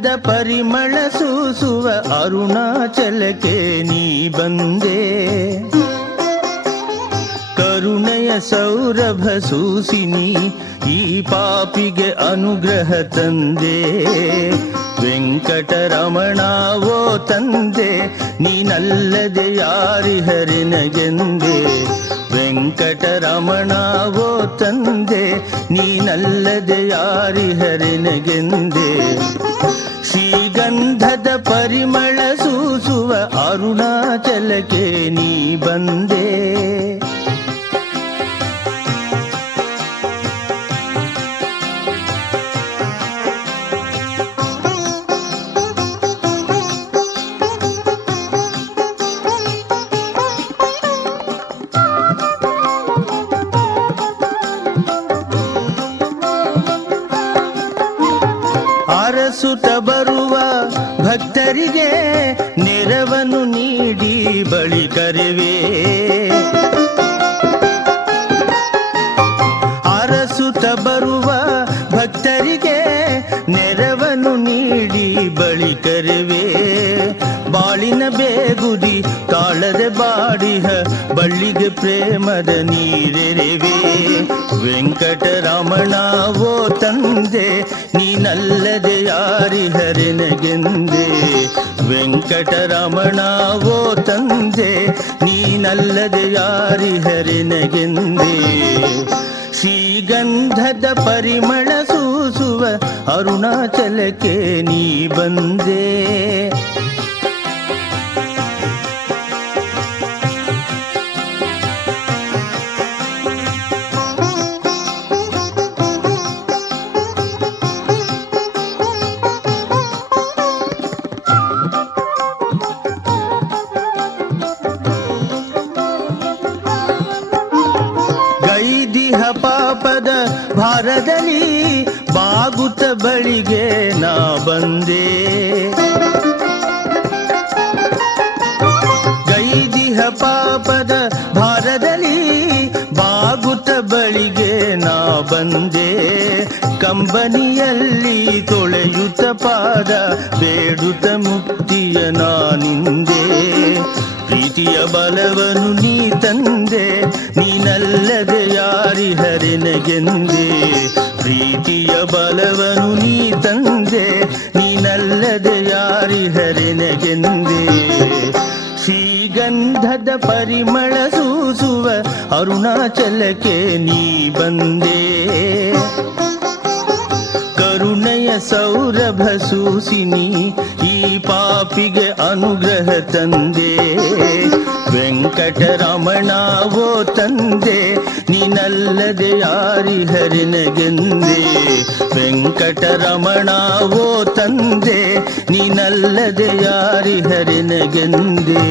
ಶ್ರೀಗಂಧದ ಪರಿಮಳ ಸೂಸುವ ಅರುಣಾಚಲಕ್ಕೆ ನೀ ಬಂದೆ. ಕರುಣೆಯ ಸೌರಭ ಸೂಸಿನಿ ಈ ಪಾಪಿಗೆ ಅನುಗ್ರಹ ತಂದೆ. ವೆಂಕಟರಮಣ ಓ ತಂದೆ ನೀನಲ್ಲದೆ ಯಾರಿಹರಿನಗೆಂದೆ. ವೆಂಕಟರಮಣ ಓ ತಂದೆ ನೀನಲ್ಲದೆ ಯಾರಿಹರಿನಗೆಂದೆ. ಶ್ರೀಗಂಧದ ಪರಿಮಳ ಸೂಸುವ ಅರುಣಾಚಲಕ್ಕೆ ನೀ ಬಂದೆ. ಅರಸುತ್ತ ಬರುವ ಭಕ್ತರಿಗೆ ನೆರವನ್ನು ನೀಡಿ ಬಳಿ ಕರೆವೆ. ಅರಸುತ್ತ ಬರುವ ಭಕ್ತರಿಗೆ ನೆರವನ್ನು ನೀಡಿ ಬಳಿ ಕರೆವೆ. ಬಾಳಿನ ಬೇಗುದಿ ತಾಳದೆ ಬಾಡಿಹ ಬಳ್ಳಿಗೆ ಪ್ರೇಮದ ನೀರೆರೆವೆ. ವೆಂಕಟರಮಣ ಓ ತಂದೆ ನೀನಲ್ಲದೆ ಯಾರಿಹರಿನಗೆಂದೆ. ವೆಂಕಟರಮಣ ಓ ತಂದೆ ನೀನಲ್ಲದೆ ಯಾರಿಹರಿನಗೆಂದೆ. ಶ್ರೀಗಂಧದ ಪರಿಮಳ ಸೂಸುವ ಅರುಣಾಚಲಕ್ಕೆ ನೀ ಬಂದೆ. ಗೈದಿಹ ಪಾಪದ ಭಾರದಲ್ಲಿ ಬಾಗುತ್ತ ಬಳಿಗೆ ನಾ ಬಂದೆ. ಗೈದಿಹ ಪಾಪದ ಭಾರದಲ್ಲಿ ಬಾಗುತ್ತ ಬಳಿಗೆ ನಾ ಬಂದೆ. ಕಂಬನಿಯಲ್ಲಿ ತೊಳೆಯುತ್ತ ಪಾದ ಬೇಡುತ್ತ ಮುಕ್ತಿಯ ನಾನಿಂದೆ. ಪ್ರೀತಿಯ ಬಲವನು ನೀ ತಂದೆ ನೀನಲ್ಲದೆ ಯಾರಿಹರಿನಗೆಂದೆ. ಪ್ರೀತಿಯ ಬಲವನು ನೀ ತಂದೆ ನೀನಲ್ಲದೆ ಯಾರಿಹರಿನಗೆಂದೆ. ಶ್ರೀಗಂಧದ ಪರಿಮಳ ಸೂಸುವ ಅರುಣಾಚಲಕ್ಕೆ ನೀ ಬಂದೆ. ಕರುಣೆಯ ಸೌರಭ ಸೂಸಿನಿ ಈ ಪಾಪಿಗೆ ಅನುಗ್ರಹ ತಂದೆ. ವೆಂಕಟರಮಣ ಓ ತಂದೆ ನೀನಲ್ಲದೆ ಯಾರಿಹರಿನಗೆಂದೆ. ವೆಂಕಟರಮಣ ಓ ತಂದೆ ನೀನಲ್ಲದೆ ಯಾರಿಹರಿನಗೆಂದೆ.